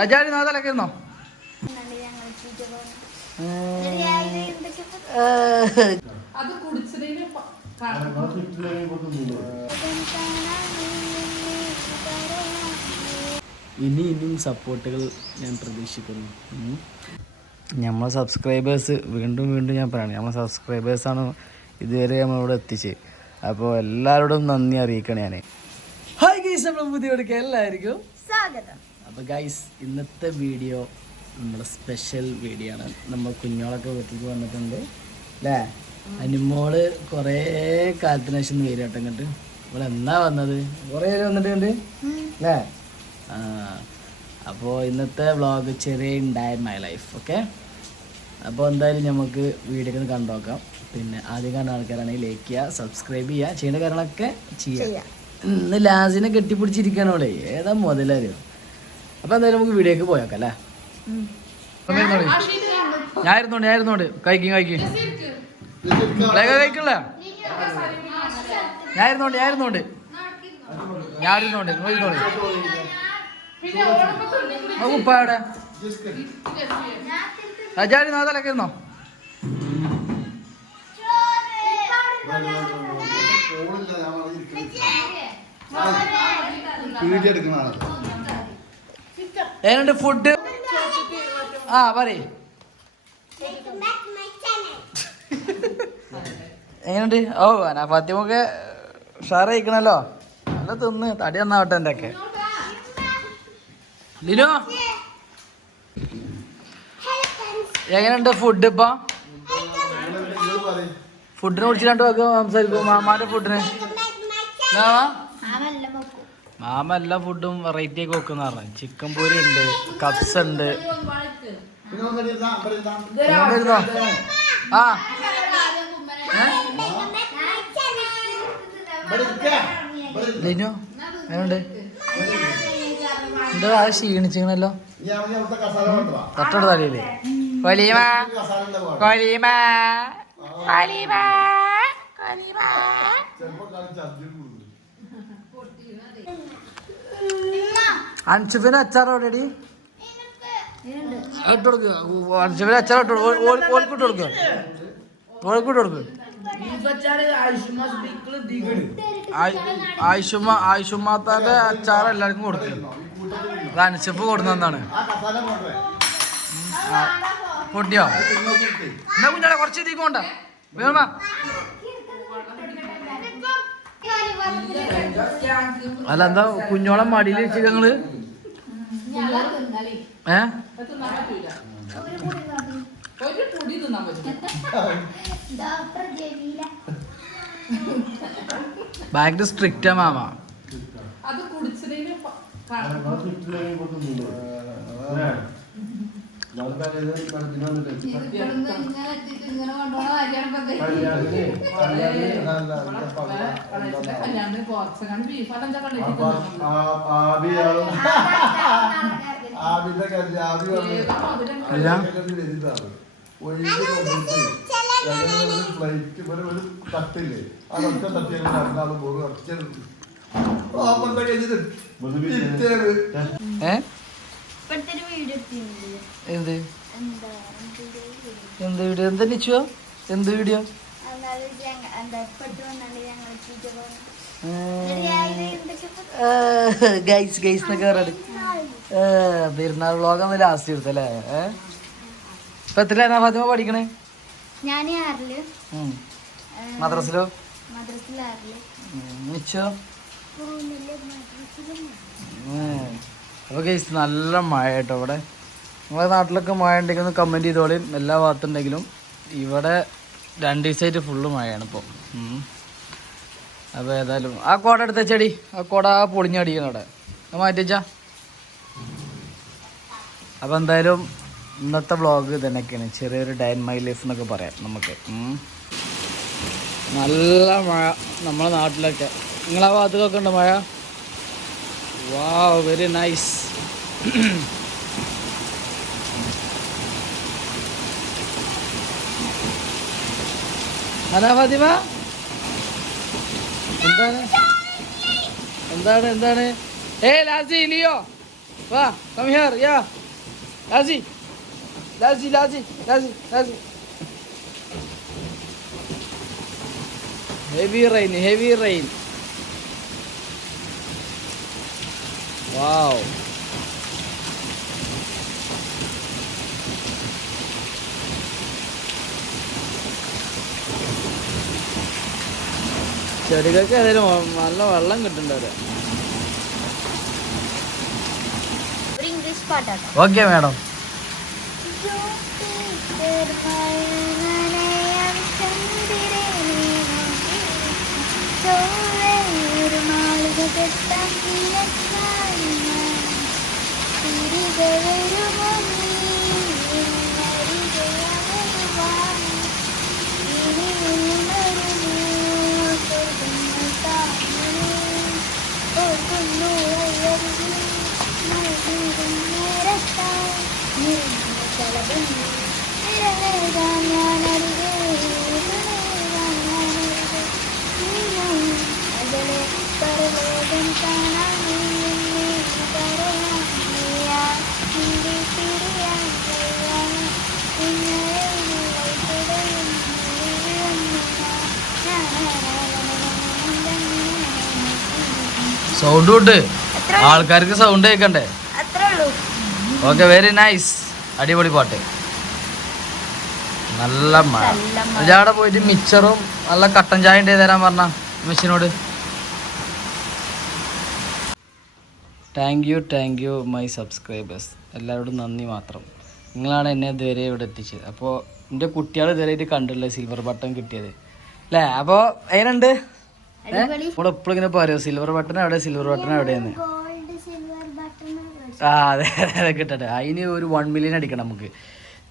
അജാരി നാദലൊക്കെ ഇരുന്നോ? അത് കുടിച്ചതിന് ഇനി ഇനിയും സപ്പോർട്ടുകൾ ഞാൻ പ്രതീക്ഷിക്കുന്നു. നമ്മളെ സബ്സ്ക്രൈബേഴ്സ് വീണ്ടും വീണ്ടും ഞാൻ പറയണം നമ്മളെ സബ്സ്ക്രൈബേഴ്സാണ് ഇതുവരെ നമ്മളിവിടെ എത്തിച്ച് അപ്പോൾ എല്ലാവരോടും നന്ദി അറിയിക്കണം ഞാൻ ഹായ് ഗീസ് നമ്മൾ പുതിയ എടുക്കുക എല്ലാവർക്കും സ്വാഗതം. അപ്പോൾ ഗൈസ് ഇന്നത്തെ വീഡിയോ നമ്മുടെ സ്പെഷ്യൽ വീഡിയോ ആണ്. നമ്മൾ കുഞ്ഞോളൊക്കെ വീട്ടിലേക്ക് വന്നിട്ടുണ്ട്. അല്ലേ അനുമോൾ കുറേ കാലത്തിന് ശേഷം നേരി കേട്ടോ ഇങ്ങോട്ട്. ഇവിടെ എന്നാ വന്നത്? കുറേ പേര് വന്നിട്ടുണ്ട്. അല്ലേ അപ്പോൾ ഇന്നത്തെ വ്ളോഗ് ചെറിയ ഉണ്ടായ മൈ ലൈഫ് ഓക്കെ അപ്പോൾ എന്തായാലും നമുക്ക് വീഡിയോ ഒന്ന് കണ്ടു നോക്കാം പിന്നെ ആദ്യം കാണുന്ന ആൾക്കാരാണെങ്കിൽ ലൈക്ക് ചെയ്യുക സബ്സ്ക്രൈബ് ചെയ്യുക ചെയ്യേണ്ട കാര്യങ്ങളൊക്കെ ചെയ്യുക ചെയ്യാം. ഇന്ന് ലാസിനെ കെട്ടിപ്പിടിച്ചിരിക്കണോളെ ഏതാ മുതലറിയോ അപ്പൊ എന്തായാലും നമുക്ക് വീഡിയോക്ക് പോയേക്കാം അല്ലേ? ഞാൻ ഇരുന്നോണ്ട് ഞാൻ ഇരുന്നോണ്ട്. കഴിക്കും കഴിക്കും. കഴിക്കല്ലേ ഞാൻ ഇരുന്നോണ്ട് ഞാൻ ഇരുന്നോണ്ട്. ഞാൻ ഇരുന്നോണ്ട് നിങ്ങൾ ഇരുന്നോണ്ട്. പിന്നെ ഓടുമ്പോ തുള്ളി കുടി- ആ എടുക്കുന്നതാണ് എങ്ങനെയുണ്ട് ഫുഡ് ആ പറയേ. എങ്ങനെയുണ്ട്? ഓ അനാ ഫാത്തിമൊക്കെ ഉഷാറായിക്കണല്ലോ നല്ല തിന്ന് തടി നന്നാവട്ടെ എന്റെ ഒക്കെ ലിനു? എങ്ങനെയുണ്ട് ഫുഡ് ഇപ്പൊ? ഫുഡിനെ കുറിച്ച് രണ്ട് വാക്ക് സംസാരിക്കും മാമാന്റെ ഫുഡിന് മാമാ എല്ലാ ഫുഡും വെറൈറ്റി ഒക്കെ വെക്കുന്ന പറഞ്ഞു ചിക്കൻ പൂരി ഉണ്ട് കപ്സ് ഉണ്ട്? ആ? ലിനു എങ്ങനെയുണ്ട്? എന്താ തൊട്ടടുത്ത തലയില്ലേ കൊലീമ കൊലീമ കൊലീമ കൊലീമ. അൻഷുഫിന് അച്ചാർ ഓൾറെഡി ഇട്ട് കൊടുക്കുക അൻഷുഫിന് അച്ചാർ ഇട്ട് ഓൽക്കിട്ട് കൊടുക്കുക ഓൽക്കിട്ട് കൊടുക്കുക ആയിഷുമ ആയിഷുമാത്താന്റെ അച്ചാർ എല്ലാവർക്കും കൊടുക്കുക അത് അൻഷഫ് കൊടുക്കുന്നതാണ് പൊട്ടിയോ? എന്നാ കുഞ്ഞാടെ കുറച്ച് ഇതിക്ക് കൊണ്ട. വേണ? അല്ല എന്താ കുഞ്ഞോളം മടിയിൽ വെച്ച് ഞങ്ങൾ ഏ? ഭയങ്കര സ്ട്രിക്റ്റാ മാമ. അത് കുടിച്ചതിന് ഫ്ലൈറ്റ് ഒരു തട്ടില്ലേ ഒറ്റ തട്ടി രണ്ടാളും പോകും അപ്പോഴത്തേക്ക് ഏ? ഇപ്പോഴത്തെ ഒരു വീഡിയോ എടുത്തിട്ടുണ്ട് എന്ത്? എന്താ? വീഡിയോ എന്താ നിച്ചോ എന്ത് വീഡിയോ ഗൈസ് ഗൈസ് എന്നൊക്കെ പറഞ്ഞിട്ട് പെരുന്നാൾ വ്ളോഗാണ് ലാസ്റ്റ് എടുത്തല്ലേ? ഇപ്പൊ എത്രയാണ് ഫാത്തിമ പഠിക്കണേ? ഞാൻ. മദ്രസിലോ. നിച്ചോ അപ്പൊ ഗൈസ് നല്ല മഴ കേട്ടോ ഇവിടെ. നിങ്ങളുടെ നാട്ടിലൊക്കെ മഴ ഉണ്ടെങ്കിൽ ഒന്ന് കമന്റ് ചെയ്തോളിയും എല്ലാ ഭാഗത്തുണ്ടെങ്കിലും ഇവിടെ രണ്ട് ദിവസമായിട്ട് ഫുള്ള് മഴയാണ് ഇപ്പോൾ അപ്പോൾ ഏതായാലും ആ കോട എടുത്ത ചെടി ആ കോട പൊളിഞ്ഞടിക്കണം അവിടെ. മാറ്റിച്ചാ അപ്പോൾ എന്തായാലും ഇന്നത്തെ വ്ളോഗ് ഇതന്നെയൊക്കെയാണ്. ചെറിയൊരു ഡയൻ മൈ ലൈഫ് എന്നൊക്കെ പറയാം നമുക്ക്. നല്ല മഴ നമ്മളെ നാട്ടിലൊക്കെ. നിങ്ങളാ ഭാഗത്തൊക്കെ ഉണ്ട് മഴ? വാ വെരി നൈസ് ഹലോ ഫാത്തിമ. എന്താണ്? എന്താണ് എന്താണ്? ഏ ലാസി ലിയോ വാ come here yeah Lassie Lassie Lassie Lassie Lassie. Heavy rain heavy rain wow ചെടികൾക്ക് ഏതായാലും നല്ല വെള്ളം കിട്ടുന്നുണ്ട് അവിടെ ഓക്കെ മാഡം തിരികെ സൗണ്ട് ഉണ്ട് ആൾക്കാർക്ക് സൗണ്ട് കേൾക്കണ്ടേ? ഓക്കെ വെരി നൈസ് അടിപൊളി പാട്ട്. നല്ല മഴ. അവിടെ പോയിട്ട് മിച്ചറും നല്ല കട്ടൻ ചായ ഉണ്ട് തരാൻ പറഞ്ഞ മെഷീനോട് thank you thank you my subscribers എല്ലാവരോടും നന്ദി മാത്രം. നിങ്ങളാണ് എന്നെ ഇതുവരെ ഇവിടെ എത്തിച്ചത്. അപ്പോൾ എന്റെ കുട്ടികൾ ഇതുവരെയായിട്ട് കണ്ടിട്ടില്ല സിൽവർ ബട്ടൺ കിട്ടിയത്. അല്ലേ അപ്പോൾ അതിനുണ്ട് ഇങ്ങനെ പറയും സിൽവർ ബട്ടൺ അവിടെ സിൽവർ ബട്ടൺ എവിടെയെന്ന് ആ അതെ അതെ കിട്ടട്ടെ അതിന് ഒരു വൺ മില്യൺ അടിക്കണം നമുക്ക്.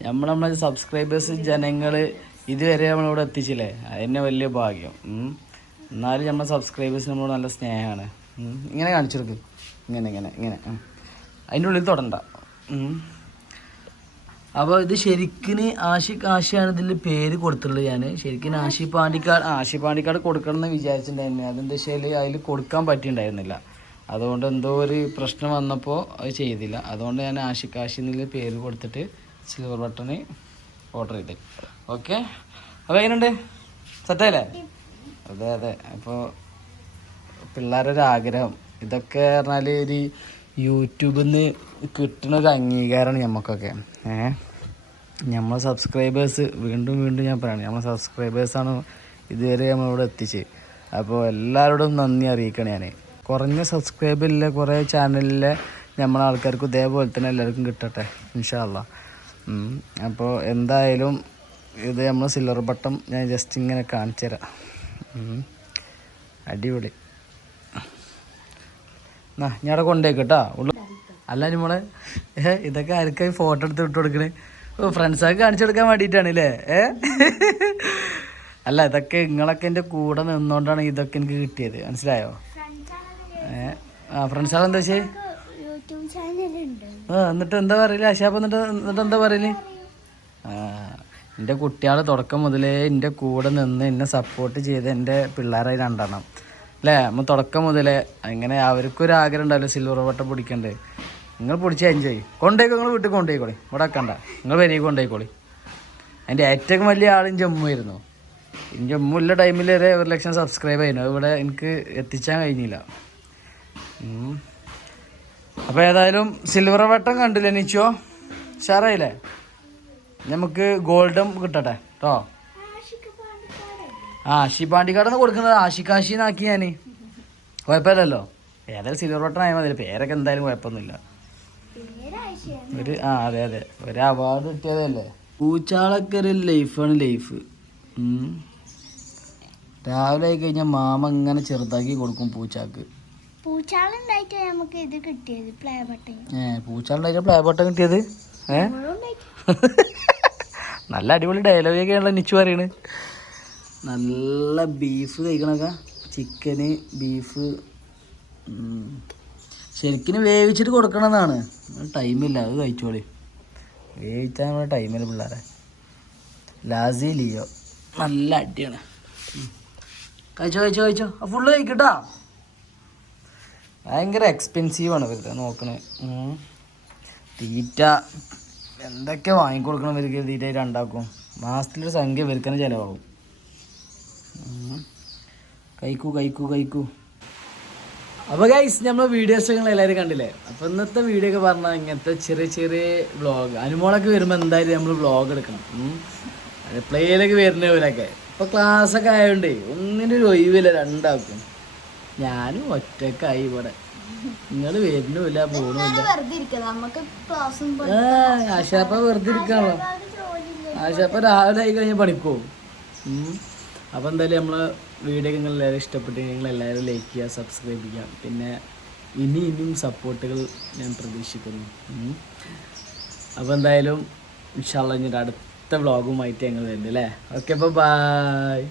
നമ്മൾ നമ്മളെ സബ്സ്ക്രൈബേഴ്സ് ജനങ്ങൾ ഇതുവരെ നമ്മളിവിടെ എത്തിച്ചില്ലേ? അതിന് വലിയ ഭാഗ്യം. എന്നാലും നമ്മളെ സബ്സ്ക്രൈബേഴ്സ് നമ്മളോട് നല്ല സ്നേഹമാണ്. ഇങ്ങനെ കാണിച്ചെടുക്ക് ഇങ്ങനെ ഇങ്ങനെ ഇങ്ങനെ. അതിന്റെ ഉള്ളിൽ തൊടണ്ട. അപ്പോൾ ഇത് ശരിക്കിന് ആഷിഖ് ആഷിയാണ് ഇതിൽ പേര് കൊടുത്തിട്ടുള്ളത് ഞാൻ ശരിക്കും ആഷി പാണ്ടിക്കാട് ആഷി പാണ്ടിക്കാട് കൊടുക്കണം എന്ന് വിചാരിച്ചിട്ടുണ്ടായിരുന്നു. അതെന്താ വെച്ചാൽ അതിൽ കൊടുക്കാൻ പറ്റിയിട്ടുണ്ടായിരുന്നില്ല. അതുകൊണ്ട് എന്തോ ഒരു പ്രശ്നം വന്നപ്പോൾ അത് ചെയ്തില്ല. അതുകൊണ്ട് ഞാൻ ആഷിഖ് ആഷി എന്നുള്ള പേര് കൊടുത്തിട്ട് സിൽവർ ബട്ടണ് ഓർഡർ ചെയ്ത്. ഓക്കെ അപ്പോൾ എങ്ങനെയുണ്ട്? സെറ്റല്ലേ അതെ അതെ. അപ്പോൾ പിള്ളേരുടെ ഒരു ആഗ്രഹം. ഇതൊക്കെ പറഞ്ഞാൽ ഒരു യൂട്യൂബിൽ നിന്ന് കിട്ടുന്ന ഒരു അംഗീകാരമാണ് നമുക്കൊക്കെ ഏഹ്? നമ്മളെ സബ്സ്ക്രൈബേഴ്സ് വീണ്ടും വീണ്ടും ഞാൻ പറയണം നമ്മളെ സബ്സ്ക്രൈബേഴ്സാണ് ഇതുവരെ നമ്മളിവിടെ എത്തിച്ച് അപ്പോൾ എല്ലാവരോടും നന്ദി അറിയിക്കണം ഞാൻ കുറഞ്ഞ സബ്സ്ക്രൈബില്ല കുറേ ചാനലിലെ നമ്മളെ ആൾക്കാർക്ക് ഇതേപോലെ തന്നെ എല്ലാവർക്കും കിട്ടട്ടെ ഇൻഷാല്ല അപ്പോൾ എന്തായാലും ഇത് നമ്മൾ സിൽവർ ബട്ടം ഞാൻ ജസ്റ്റ് ഇങ്ങനെ കാണിച്ചു തരാം. അടിപൊളി. ഞാൻ അവിടെ കൊണ്ടേക്ക് കേട്ടോ ഉള്ളു. അല്ല നമ്മളെ ഇതൊക്കെ ആർക്കായി ഫോട്ടോ എടുത്ത് വിട്ട് കൊടുക്കണേ? ഫ്രണ്ട്സൊക്കെ കാണിച്ചു കൊടുക്കാൻ വേണ്ടിയിട്ടാണ് അല്ലേ ഏ? അല്ല ഇതൊക്കെ നിങ്ങളൊക്കെ എന്റെ കൂടെ നിന്നോണ്ടാണ് ഇതൊക്കെ എനിക്ക് കിട്ടിയത്. മനസ്സിലായോ? ഏ? ആ ഫ്രണ്ട്സാൾ എന്താ വെച്ചേ ആ എന്നിട്ട് എന്താ പറയൽ? അശാപ്പ് എന്നിട്ട് എന്നിട്ട് എന്താ പറയൽ? ആ എന്റെ തുടക്കം മുതലേ എന്റെ കൂടെ നിന്ന് എന്നെ സപ്പോർട്ട് ചെയ്ത് എന്റെ പിള്ളേരെ രണ്ടെണ്ണം അല്ലേ നമ്മൾ തുടക്കം മുതലേ അങ്ങനെ അവർക്കൊരു ആഗ്രഹം ഉണ്ടാവില്ല സിൽവർ വട്ടം പിടിക്കണ്ടേ? നിങ്ങൾ പിടിച്ച് എൻജോയ് കൊണ്ടുപോയിക്കോ നിങ്ങൾ വീട്ടിൽ കൊണ്ടുപോയിക്കോളി. ഇവിടെ വെക്കണ്ട. നിങ്ങൾ വരിക കൊണ്ടുപോയിക്കോളി. എന്റെ ഏറ്റവും വലിയ ആളും ജമ്മു ആയിരുന്നു. ഈ ജമ്മു ഉള്ള ടൈമിൽ വരെ ഒരു ലക്ഷം സബ്സ്ക്രൈബ് ആയിരുന്നു. ഇവിടെ എനിക്ക് എത്തിച്ചാൻ കഴിഞ്ഞില്ല. അപ്പോൾ ഏതായാലും സിൽവർ വട്ടം കണ്ടില്ലേ നിച്ചോ? ഷാറായില്ലേ നമുക്ക് ഗോൾഡും കിട്ടട്ടെ കേട്ടോ ആഷി പാണ്ടിക്കാടെന്ന് കൊടുക്കുന്നത് ആഷിക്കാശിന്നാക്കി ഞാൻ കുഴപ്പമില്ലല്ലോ. ഏതായാലും സിൽവർ വട്ടം ആയാൽ മതി. പേരൊക്കെ എന്തായാലും കുഴപ്പമൊന്നുമില്ല. ഒരു ആ അതെ അതെ. ഒരു അവാർഡ് കിട്ടിയതല്ലേ? പൂച്ചാളൊക്കെ ഒരു ലൈഫാണ് ലൈഫ് രാവിലെ ആയി കഴിഞ്ഞാൽ മാമ ഇങ്ങനെ ചെറുതാക്കി കൊടുക്കും പൂച്ചാക്ക്. പൂച്ചാളുണ്ടായിട്ട് നമുക്ക് ഇത് കിട്ടിയത് പ്ലേ ബട്ടൺ ഏ പ്ലേ ബട്ടൺ കിട്ടിയത്? ഏ? നല്ല അടിപൊളി ഡയലോഗൊക്കെയാണല്ലോ നിച്ചു പറയണ്. നല്ല ബീഫ് കഴിക്കണൊക്കെ. ചിക്കന് ബീഫ് ശരിക്കും വേവിച്ചിട്ട് കൊടുക്കണമെന്നാണ് ടൈമില്ല അത് കഴിച്ചോളി. വേവിച്ചാൽ നമ്മുടെ ടൈമില്ല പിള്ളേരെ. Lassie Leo. നല്ല അടിയാണ്. കഴിച്ചോ കഴിച്ചോ കഴിച്ചോ. ആ ഫുള്ള് കഴിക്കട്ടാ. ഭയങ്കര എക്സ്പെൻസീവ് ആണ് ഇവർക്ക് നോക്കണേ. തീറ്റ. എന്തൊക്കെ വാങ്ങിക്കൊടുക്കണം ഇവർക്ക് തീറ്റ രണ്ടാക്കും മാസത്തിലൊരു സംഖ്യ ഇവർക്ക് ചിലവാകും. കഴിക്കൂ കഴിക്കൂ കഴിക്കൂ. അപ്പോൾ ഗൈസ് നമ്മൾ വീഡിയോസ് നിങ്ങൾ എല്ലാവരും കണ്ടില്ലേ? അപ്പോൾ ഇന്നത്തെ വീഡിയോ ഒക്കെ പറഞ്ഞാൽ ഇങ്ങനത്തെ ചെറിയ ചെറിയ വ്ളോഗ് അനുമോളൊക്കെ വരുമ്പോൾ എന്തായാലും നമ്മൾ വ്ളോഗ് എടുക്കണം. പ്ലേയിലൊക്കെ ഇപ്പൊ ഇപ്പോൾ ക്ലാസ്സൊക്കെ ആയതുകൊണ്ട് ഒന്നിനും ഒരു ഒഴിവില്ല രണ്ടാക്കും. ഞാനും ഒറ്റക്കായി ഇവിടെ. നിങ്ങൾ വരുന്നുമില്ല പോകണമില്ല ആ ആശാപ്പ വെറുതെ ഇരിക്കാണോ? ആശാപ്പ രാവിലെ ആയി കഴിഞ്ഞാൽ പണിക്കോ? അപ്പോൾ എന്തായാലും നമ്മൾ വീഡിയോ നിങ്ങൾ എല്ലാവരും ഇഷ്ടപ്പെട്ടെങ്കിൽ നിങ്ങൾ എല്ലാവരും ലൈക്ക് ചെയ്യുക സബ്സ്ക്രൈബ് ചെയ്യുക. പിന്നെ ഇനി ഇനിയും സപ്പോർട്ടുകൾ ഞാൻ പ്രതീക്ഷിക്കുന്നു. അപ്പോൾ എന്തായാലും ഇൻഷാല്ല ഇനി അടുത്ത വ്ളോഗുമായിട്ട് ഞങ്ങൾ വരുന്നുണ്ട് അല്ലേ? ഓക്കെ അപ്പോൾ ബായ്